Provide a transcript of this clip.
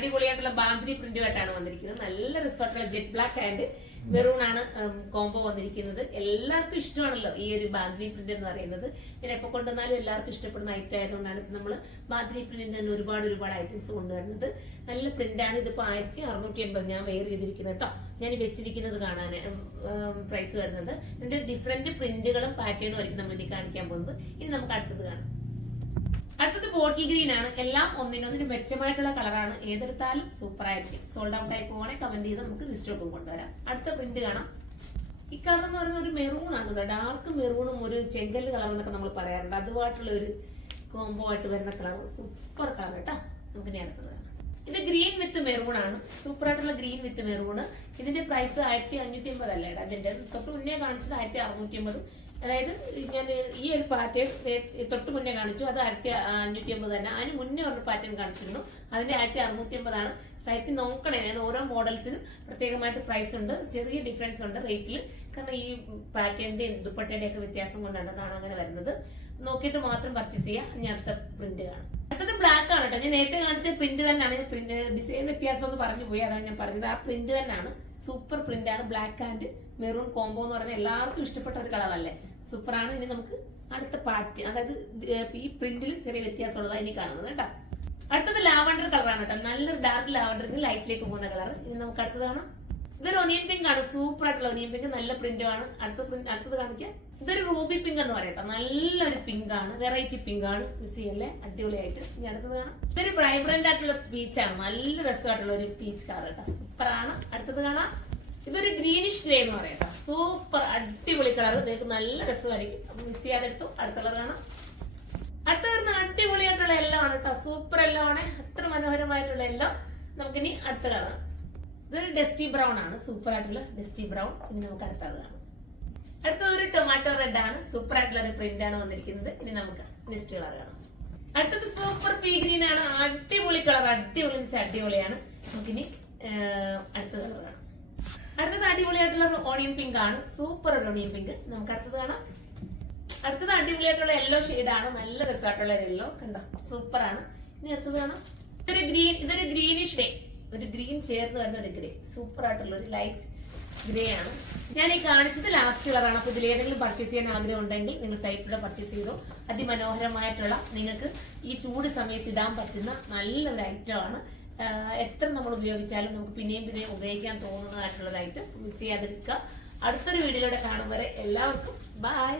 അടിപൊളിയായിട്ടുള്ള ബാന്തിനി പ്രിന്റുമായിട്ടാണ് വന്നിരിക്കുന്നത്. നല്ല റിസോർട്ടുള്ള ജെറ്റ് ബ്ലാക്ക് ആൻഡ് മെറൂൺ ആണ് കോംബോ വന്നിരിക്കുന്നത്. എല്ലാവർക്കും ഇഷ്ടമാണല്ലോ ഈ ഒരു ബാന്തിനി പ്രിന്റ് എന്ന് പറയുന്നത്. ഞാൻ എപ്പോൾ കൊണ്ടുവന്നാലും എല്ലാവർക്കും ഇഷ്ടപ്പെടുന്ന ഐറ്റം ആയതുകൊണ്ടാണ് നമ്മൾ ബാന്തിനി പ്രിന്റിന്റെ തന്നെ ഒരുപാട് ഐറ്റംസ് കൊണ്ടുവരുന്നത്. നല്ല പ്രിന്റാണ്. ഇതിപ്പോ 1680 ഞാൻ വെയർ ചെയ്തിരിക്കുന്നത് കേട്ടോ. ഞാൻ വെച്ചിരിക്കുന്നത് കാണാൻ പ്രൈസ് വരുന്നത്. ഇതിന്റെ ഡിഫറെന്റ് പ്രിന്റുകളും പാറ്റേണും ആയിരിക്കും നമ്മൾ ഇനി കാണിക്കാൻ പോകുന്നത്. ഇനി നമുക്ക് അടുത്തത് കാണാം. അടുത്തത് ബോട്ടിൽ ഗ്രീൻ ആണ്. എല്ലാം ഒന്നിനൊന്നിന് മെച്ചമായിട്ടുള്ള കളറാണ്. ഏതെടുത്താലും സൂപ്പർ ആയിരിക്കും. സോൾഡ് ഔട്ട് ആയി പോകണേ കമന്റ് ചെയ്ത് നമുക്ക് ലിസ്റ്റോട്ടും കൊണ്ടുവരാം. അടുത്ത പ്രിന്റ് കാണാം. ഈ കളർ എന്ന് പറയുന്ന ഒരു മെറൂൺ ആണ്. ഡാർക്ക് മെറൂണും ഒരു ചെങ്കല്ല് കളർ എന്നൊക്കെ നമ്മൾ പറയാറുണ്ട്. അതുമായിട്ടുള്ള ഒരു കോംബോ ആയിട്ട് വരുന്ന കളർ സൂപ്പർ കളർ കേട്ടോ. നമുക്ക് ഇനി അടുത്തത് കാണാം. ഇത് ഗ്രീൻ വിത്ത് മെറൂൺ ആണ്. സൂപ്പർ ആയിട്ടുള്ള ഗ്രീൻ വിത്ത് മെറൂൺ. ഇതിന്റെ പ്രൈസ് 1550 അല്ലേ? അതിന്റെ തൊട്ട് മുന്നേ കാണിച്ചത് 1650. അതായത് ഞാൻ ഈ ഒരു പാറ്റേൺ തൊട്ട് മുന്നേ കാണിച്ചു, അത് 1550 തന്നെ. അതിന് മുന്നേ ഒരു പാറ്റേൺ കാണിച്ചിരുന്നു, അതിന്റെ 1650 ആണ്. സൈറ്റിൽ നോക്കണേ, ഞാൻ ഓരോ മോഡൽസിനും പ്രത്യേകമായിട്ട് പ്രൈസ് ഉണ്ട്, ചെറിയ ഡിഫറൻസ് ഉണ്ട് റേറ്റിൽ. കാരണം ഈ പാറ്റേണിന്റെയും ദുപ്പട്ടയുടെയും ഒക്കെ വ്യത്യാസം കൊണ്ടാണ് അങ്ങനെ വരുന്നത്. നോക്കിയിട്ട് മാത്രം പർച്ചേസ് ചെയ്യാം. ഇനി അടുത്ത പ്രിന്റ് കാണാം. അടുത്തത് ബ്ലാക്ക് ആണ് കേട്ടോ. ഞാൻ നേരത്തെ കാണിച്ച പ്രിന്റ് തന്നെയാണ്. പ്രിന്റ് ഡിസൈൻ വ്യത്യാസം എന്ന് പറഞ്ഞു പോയി, അതാണ് ഞാൻ പറഞ്ഞത്. ആ പ്രിന്റ് തന്നെയാണ്, സൂപ്പർ പ്രിന്റ് ആണ്. ബ്ലാക്ക് ആൻഡ് മെറൂൺ കോംബോ എന്ന് പറഞ്ഞാൽ എല്ലാവർക്കും ഇഷ്ടപ്പെട്ട ഒരു കളറല്ലേ, സൂപ്പറാണ്. ഇനി നമുക്ക് അടുത്ത പാറ്റേൺ, അതായത് ഈ പ്രിന്റിലും ചെറിയ വ്യത്യാസമുള്ളതാണ് ഇനി കാണുന്നത് കേട്ടോ. അടുത്തത് ലാവണ്ടർ കളറാണ് കേട്ടോ. നല്ലൊരു ഡാർക്ക് ലാവണ്ടറിന് ലൈറ്റിലേക്ക് പോകുന്ന കളർ. ഇനി നമുക്ക് അടുത്തത് കാണാം. ഇതൊരു ഒനിയൻ പിങ്ക് ആണ്. സൂപ്പർ ആയിട്ടുള്ള ഒനിയൻ പിങ്ക്, നല്ല പ്രിന്റുമാണ്. അടുത്തത് കാണിക്കാം. ഇതൊരു റൂബി പിങ്ക് എന്ന് പറയട്ടോ. നല്ലൊരു പിങ്ക് ആണ്, വെറൈറ്റി പിങ്ക് ആണ്. മിസ് ചെയ്യല്ലേ, അടിപൊളിയായിട്ട്. ഇനി അടുത്തത് കാണാം. ഇതൊരു വൈബ്രന്റ് ആയിട്ടുള്ള പീച്ചാണ്. നല്ല രസമായിട്ടുള്ള ഒരു പീച്ച് കളർ കേട്ടോ, സൂപ്പറാണ്. അടുത്തത് കാണാം. ഇതൊരു ഗ്രീനിഷ് ഗ്രേ എന്ന് പറയട്ടോ. സൂപ്പർ അടിപൊളി കളർ, നിങ്ങൾക്ക് നല്ല രസമായിരിക്കും. മിസ് ചെയ്യാതെ എടുത്തു. അടുത്ത കളർ കാണാം. അടുത്ത വരുന്ന അടിപൊളിയായിട്ടുള്ള എല്ലാം ആണ് കേട്ടോ. സൂപ്പർ എല്ലാം ആണ്, അത്ര മനോഹരമായിട്ടുള്ള എല്ലാം. നമുക്കിനി അടുത്ത കാണാം. ഇതൊരു ഡസ്റ്റി ബ്രൗൺ ആണ്, സൂപ്പർ ആയിട്ടുള്ള ഡസ്റ്റി ബ്രൗൺ. ഇനി നമുക്ക് അടുത്തത് കാണാം. അടുത്തത് ഒരു ടൊമാറ്റോ റെഡ് ആണ്. സൂപ്പർ ആയിട്ടുള്ള ഒരു പ്രിന്റ് ആണ് വന്നിരിക്കുന്നത്. ഇനി നമുക്ക് നെക്സ്റ്റ് കളർ കാണാം. അടുത്തത് സൂപ്പർ പീ ഗ്രീൻ ആണ്. അടിപൊളി കളർ, അടിപൊളിയാണ്. നമുക്കിനി അടുത്ത കളർ കാണാം. അടുത്തത് അടിപൊളിയായിട്ടുള്ള ഓണിയൻ പിങ്ക് ആണ്. സൂപ്പർ ഒരു ഓണിയൻ പിങ്ക്. നമുക്ക് അടുത്തത് കാണാം. അടുത്തത് അടിപൊളിയായിട്ടുള്ള യെല്ലോ ഷെയ്ഡാണ്. നല്ല രസമായിട്ടുള്ള യെല്ലോ കണ്ടോ, സൂപ്പർ ആണ്. ഇനി അടുത്തത് കാണാം. ഇതൊരു ഗ്രീനിഷ് ഡേ, ഒരു ഗ്രീൻ ചേർന്ന് വരുന്ന ഒരു ഗ്രേ, സൂപ്പർ ആയിട്ടുള്ള ഒരു ലൈറ്റ് ഗ്രേ ആണ്. ഞാൻ ഈ കാണിച്ചത് ലാസ്റ്റ് കളറാണ്. അപ്പൊ ഇതിൽ ഏതെങ്കിലും പർച്ചേസ് ചെയ്യാൻ ആഗ്രഹം ഉണ്ടെങ്കിൽ നിങ്ങൾ സൈറ്റിലൂടെ പർച്ചേസ് ചെയ്തോ. അതിമനോഹരമായിട്ടുള്ള, നിങ്ങൾക്ക് ഈ ചൂട് സമയത്ത് ഇടാൻ പറ്റുന്ന നല്ലൊരു ഐറ്റം ആണ്. എത്ര നമ്മൾ ഉപയോഗിച്ചാലും നമുക്ക് പിന്നെയും ഉപയോഗിക്കാൻ തോന്നുന്നതായിട്ടുള്ള ഐറ്റം. മിസ് ചെയ്യാതിരിക്കുക. അടുത്തൊരു വീഡിയോയിലൂടെ കാണും വരെ എല്ലാവർക്കും ബൈ.